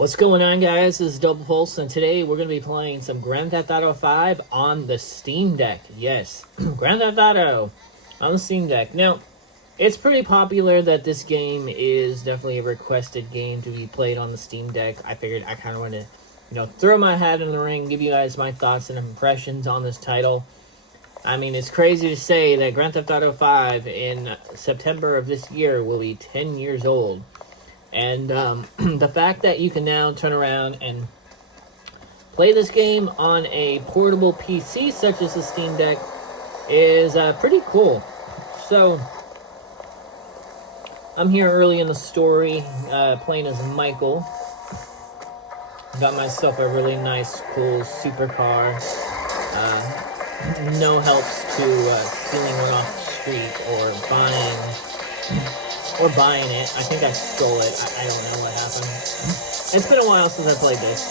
What's going on, guys? This is Double Pulse, and today we're going to be playing some Grand Theft Auto 5 on the Steam Deck. Yes, Grand Theft Auto on the Steam Deck. Now, it's pretty popular that this game is definitely a requested game to be played on the Steam Deck. I figured I kind of want to, throw my hat in the ring, give you guys my thoughts and impressions on this title. I mean, it's crazy to say that Grand Theft Auto 5 in September of this year will be 10 years old. And the fact that you can now turn around and play this game on a portable PC such as the Steam Deck is pretty cool. So, I'm here early in the story playing as Michael. Got myself a really nice, cool supercar. No helps to stealing one off the street or buying it. I think I stole it. I don't know what happened. It's been a while since I played this.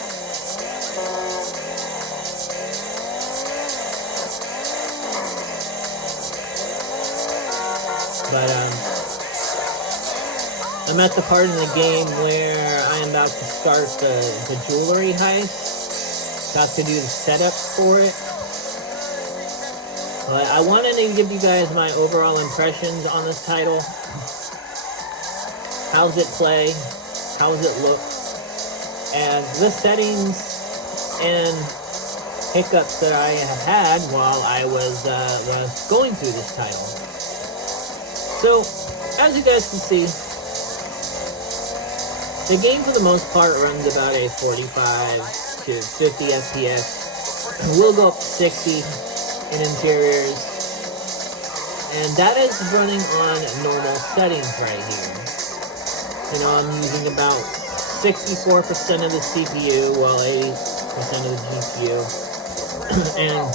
But, I'm at the part in the game where I am about to start the jewelry heist. About to do the setup for it. But I wanted to give you guys my overall impressions on this title. How's it play? How does it look? And the settings and hiccups that I have had while I was going through this title. So, as you guys can see, the game for the most part runs about a 45 to 50 FPS. We'll go up to 60 in interiors. And that is running on normal settings right here. I'm using about 64% of the CPU while 80% of the GPU. And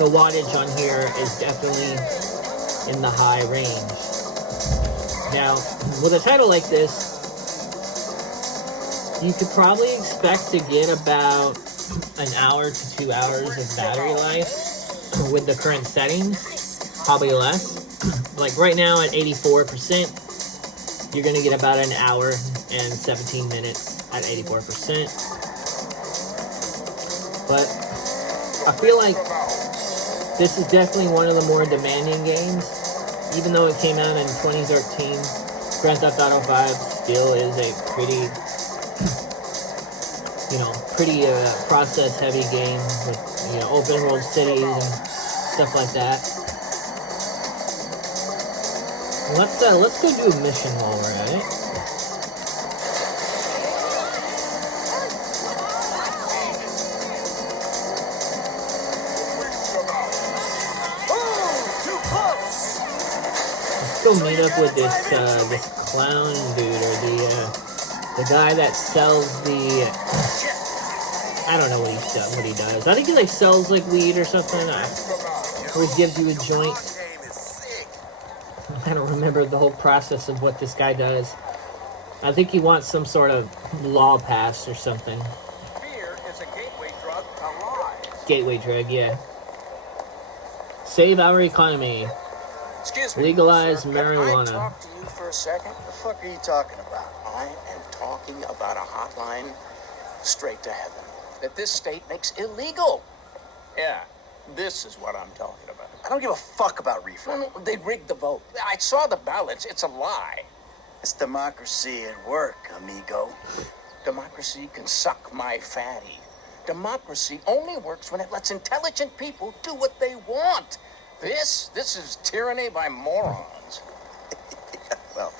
the wattage on here is definitely in the high range. Now, with a title like this, you could probably expect to get about an hour to 2 hours of battery life with the current settings. Probably less. Like right now at 84%. You're going to get about an hour and 17 minutes at 84%. But I feel like this is definitely one of the more demanding games. Even though it came out in 2013, Grand Theft Auto 5 still is a pretty process-heavy game with, open-world cities and stuff like that. Let's go do a mission while we're at it. Let's go meet up with this clown dude, or the guy that sells the. I don't know what he does. I think he sells weed or something, or he gives you a joint. I don't remember the whole process of what this guy does. I think he wants some sort of law passed or something. Beer is a gateway drug to lies. Gateway drug, yeah. Save our economy. Excuse me. Legalize sir, marijuana. Can I talk to you for a second? The fuck are you talking about? I am talking about a hotline straight to heaven that this state makes illegal. Yeah, this is what I'm talking about. I don't give a fuck about reefer. No, they rigged the vote. I saw the ballots. It's a lie. It's democracy at work, amigo. Democracy can suck my fatty. Democracy only works when it lets intelligent people do what they want. This is tyranny by morons. Well,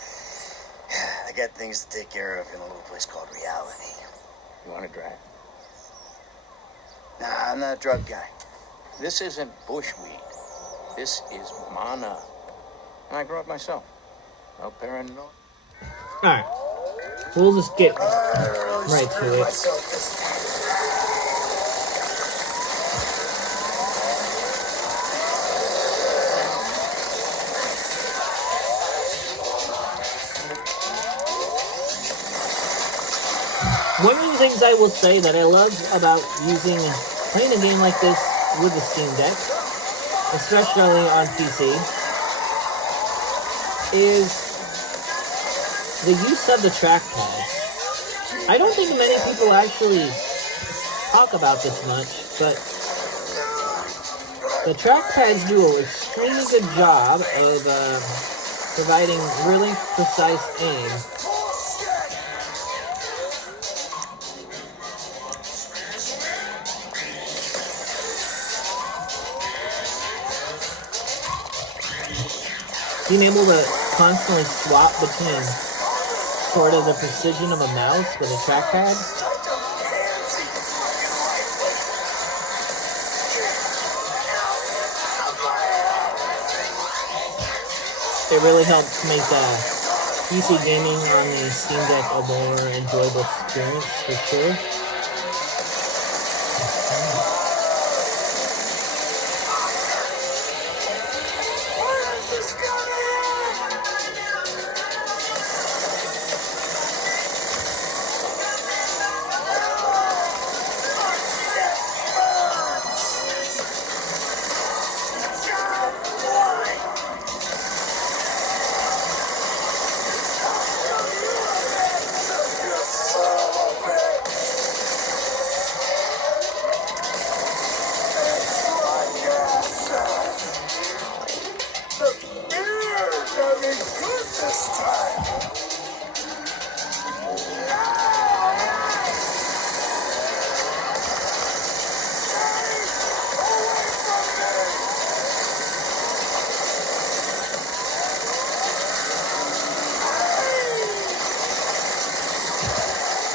I got things to take care of in a little place called reality. You want to drive? Nah, I'm not a drug guy. This isn't bushweed. This is mana. And I grew up myself. No paranoia. Alright. We'll just get right to it. One of the things I will say that I love about playing a game like this with the Steam Deck, especially on PC, is the use of the trackpad. I don't think many people actually talk about this much, but the trackpads do an extremely good job of providing really precise aim. Being able to constantly swap between sort of the precision of a mouse with a trackpad. It really helps make PC gaming on the Steam Deck a more enjoyable experience for sure.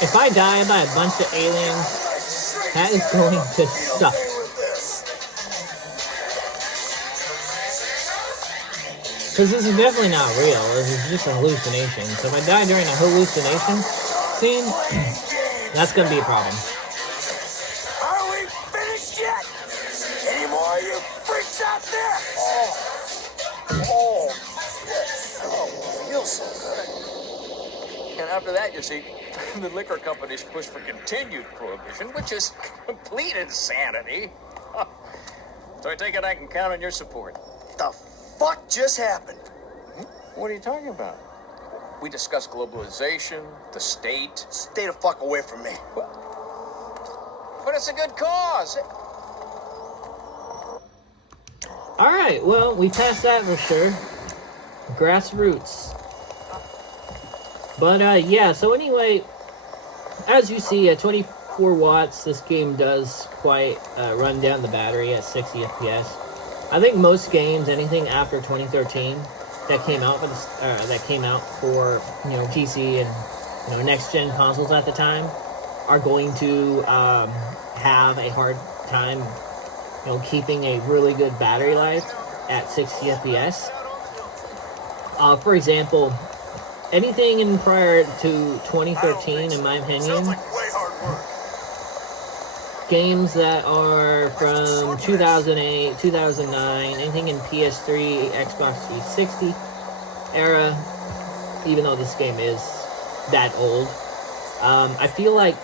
If I die by a bunch of aliens, that is going to suck. Because this is definitely not real. This is just a hallucination. So if I die during a hallucination scene, that's going to be a problem. Are we finished yet? Any more of you freaks out there? Oh, feels so good. And after that, you see, the liquor companies push for continued prohibition, which is complete insanity. So I take it I can count on your support. The fuck just happened? What are you talking about? We discussed globalization, the state. Stay the fuck away from me. But it's a good cause. Alright, well, we passed that for sure. Grassroots. But, yeah, so anyway, as you see, at 24 watts, this game does quite run down the battery at 60 FPS. I think most games, anything after 2013, that came out for PC and next gen consoles at the time, are going to have a hard time keeping a really good battery life at 60 FPS. For example, anything in prior to 2013, in my opinion, games that are from 2008, 2009, anything in PS3, Xbox 360 era, even though this game is that old, I feel like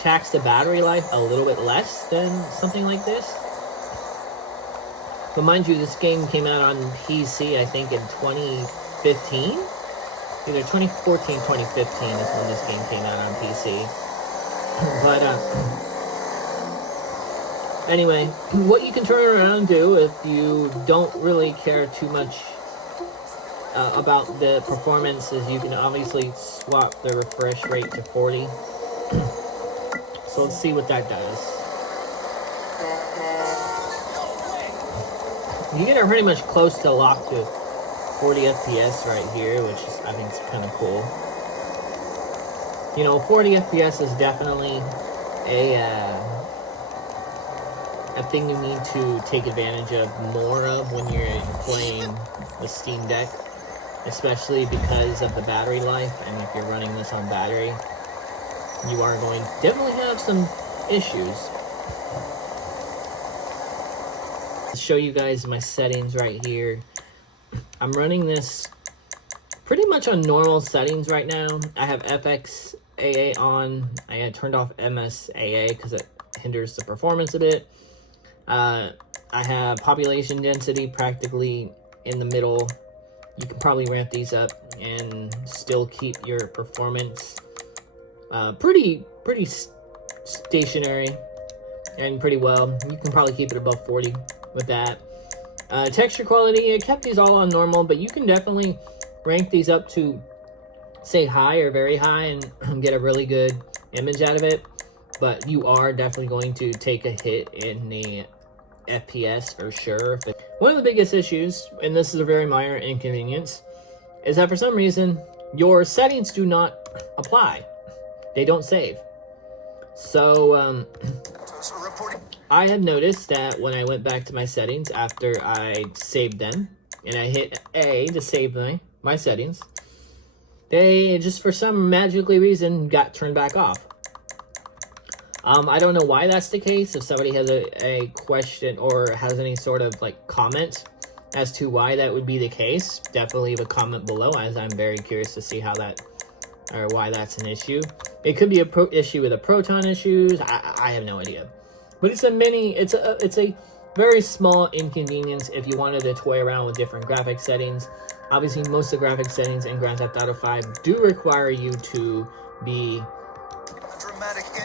tax the battery life a little bit less than something like this. But mind you, this game came out on PC, I think, in 2015? Either 2014, 2015 is when this game came out on PC. But, anyway, what you can turn around and do if you don't really care too much about the performance is you can obviously swap the refresh rate to 40. So let's see what that does. You get it pretty much close to lock to 40 FPS right here, which is, I think is kind of cool. 40 FPS is definitely a thing you need to take advantage of more of when you're playing the Steam Deck, especially because of the battery life. And if you're running this on battery, you are going to definitely have some issues. To show you guys my settings right here, I'm running this pretty much on normal settings right now. I have FXAA on. I had turned off MSAA because it hinders the performance a bit. I have population density practically in the middle. You can probably ramp these up and still keep your performance Pretty stationary and pretty well. You can probably keep it above 40 with that. Texture quality, I kept these all on normal, but you can definitely rank these up to, say, high or very high and get a really good image out of it. But you are definitely going to take a hit in the FPS for sure. One of the biggest issues, and this is a very minor inconvenience, is that for some reason your settings do not apply. They don't save. So I had noticed that when I went back to my settings after I saved them, and I hit A to save my settings, they just for some magically reason got turned back off. I don't know why that's the case. If somebody has a question or has any sort of like comment as to why that would be the case, definitely leave a comment below, as I'm very curious to see how that or why that's an issue. It could be a issue with the Proton issues. I have no idea. But it's a very small inconvenience if you wanted to toy around with different graphic settings. Obviously, most of the graphic settings in Grand Theft Auto 5 do require you to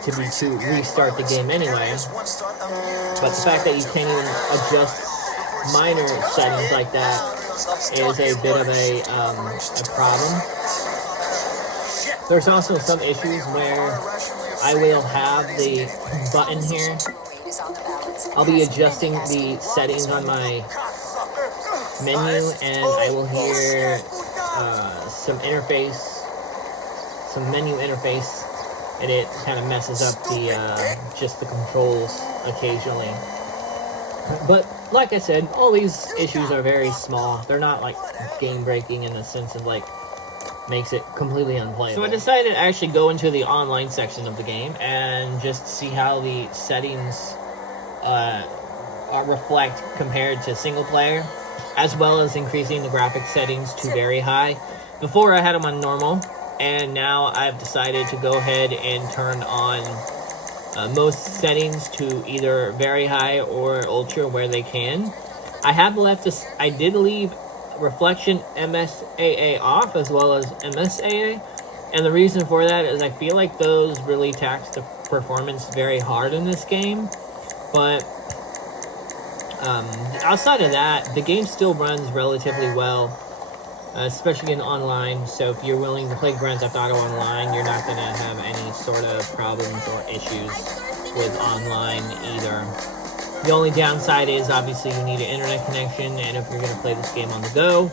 restart the game anyway. But the fact that you can't even adjust minor settings like that is a bit of a problem. There's also some issues where I will have the button here. I'll be adjusting the settings on my menu, and I will hear some menu interface, and it kind of messes up just the controls occasionally. But like I said, all these issues are very small. They're not like game breaking in the sense of like makes it completely unplayable. So I decided to actually go into the online section of the game and just see how the settings reflect compared to single player, as well as increasing the graphic settings to very high. Before I had them on normal, and now I've decided to go ahead and turn on most settings to either very high or ultra where they can. I did leave reflection MSAA off as well as MSAA, and the reason for that is I feel like those really tax the performance very hard in this game. But outside of that, the game still runs relatively well, especially in online. So if you're willing to play Grand Theft Auto online, you're not going to have any sort of problems or issues with online either. The only downside is obviously you need an internet connection, and if you're going to play this game on the go,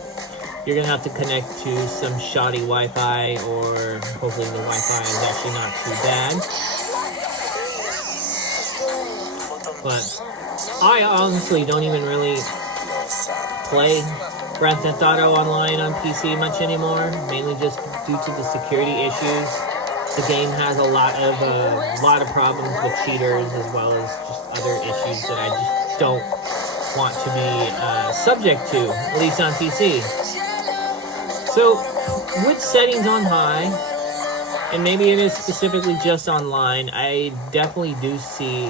you're going to have to connect to some shoddy Wi-Fi, or hopefully the Wi-Fi is actually not too bad. But I honestly don't even really play Grand Theft Auto online on PC much anymore, mainly just due to the security issues. The game has a lot of problems with cheaters, as well as just other issues that I just don't want to be subject to, at least on PC. So, with settings on high, and maybe it is specifically just online, I definitely do see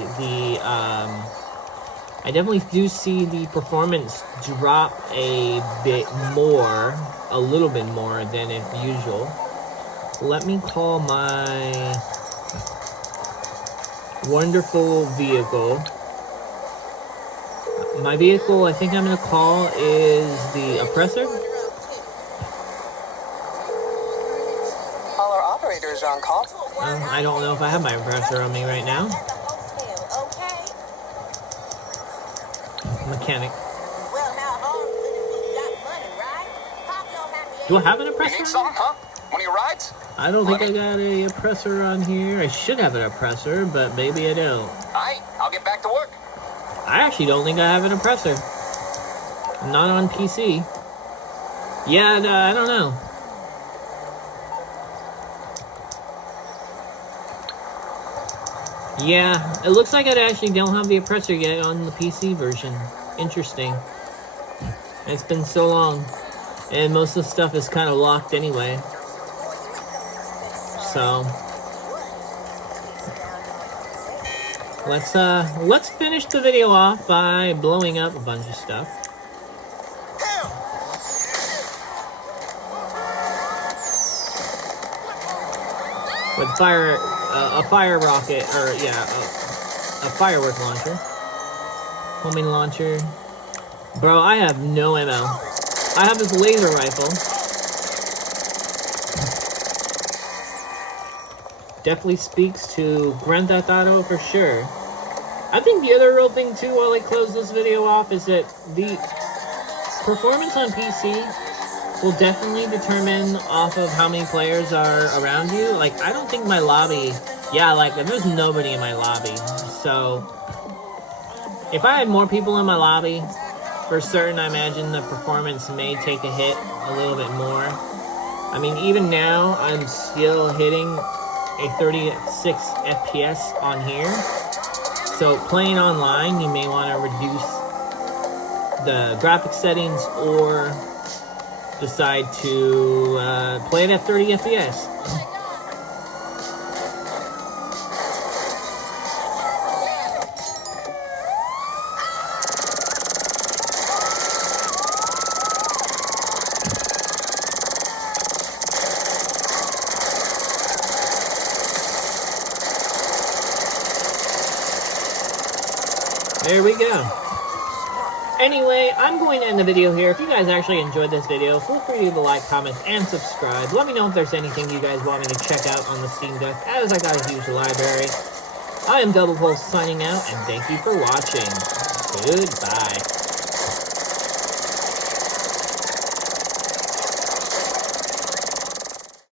the performance drop a little bit more than usual. Let me call my wonderful vehicle. My vehicle, I think I'm going to call, is the Oppressor. All our operators are on call. I don't know if I have my Oppressor on me right now. Mechanic. Do I have an Oppressor? You need something, huh? One of your rides? I don't think I got a Oppressor on here. I should have an Oppressor, but maybe I don't. Alright, I'll get back to work. I actually don't think I have an Oppressor. Not on PC. Yeah, I don't know. Yeah, it looks like I actually don't have the Oppressor yet on the PC version. Interesting. It's been so long. And most of the stuff is kind of locked anyway. So let's finish the video off by blowing up a bunch of stuff. with a fire rocket, or yeah, a firework launcher, homing launcher. Bro, I have no ammo. I have this laser rifle. Definitely speaks to Grand Theft Auto for sure. I think the other real thing too, while I close this video off, is that the performance on PC will definitely determine off of how many players are around you. Like, I don't think my lobby, yeah, like, there's nobody in my lobby. So, if I had more people in my lobby, for certain, I imagine the performance may take a hit a little bit more. I mean, even now, I'm still hitting a 36 FPS on here. So, playing online, you may want to reduce the graphics settings or decide to play it at 30 FPS. There we go. Anyway, I'm going to end the video here. If you guys actually enjoyed this video, feel free to leave a like, comment, and subscribe. Let me know if there's anything you guys want me to check out on the Steam Deck, as I got a huge library. I am Double Pulse signing out, and thank you for watching. Goodbye.